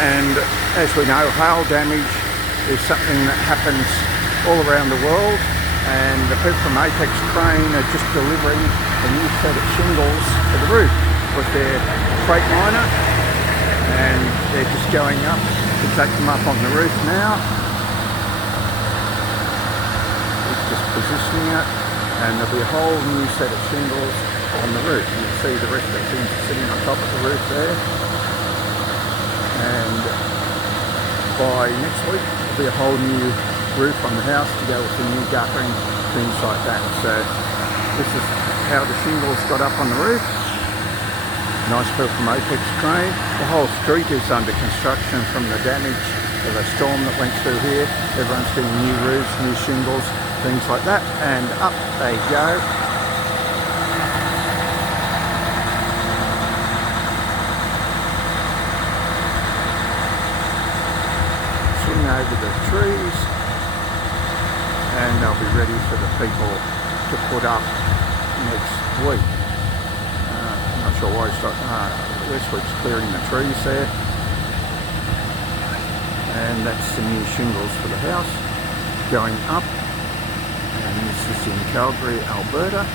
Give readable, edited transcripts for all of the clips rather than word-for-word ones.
And as we know, hail damage is something that happens all around the world, and the people from Apex Crane are just delivering a new set of shingles for the roof with their freight liner, and they're just going up to take them up on the roof now. It's just positioning it, and there'll be a whole new set of shingles on the roof. You can see the rest of the things sitting on top of the roof there, and by next week there'll be a whole new roof on the house to go with the new guttering, things like that. So this is how the shingles got up on the roof. Nice people from Apex Crane. The whole street is under construction from the damage of a storm that went through here. Everyone's getting new roofs, new shingles, things like that, and up they go. Swing over the trees, and they'll be ready for the people to put up next week. I'm not sure why it's this week's clearing the trees there, and that's the new shingles for the house going up. And this is in Calgary, Alberta.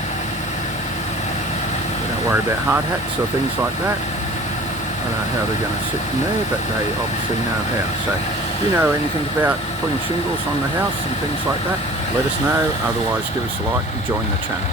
They don't worry about hard hats or things like that. I don't know how they're going to sit in there, but they obviously know how. So if you know anything about putting shingles on the house and things like that, let us know. Otherwise, give us a like and join the channel.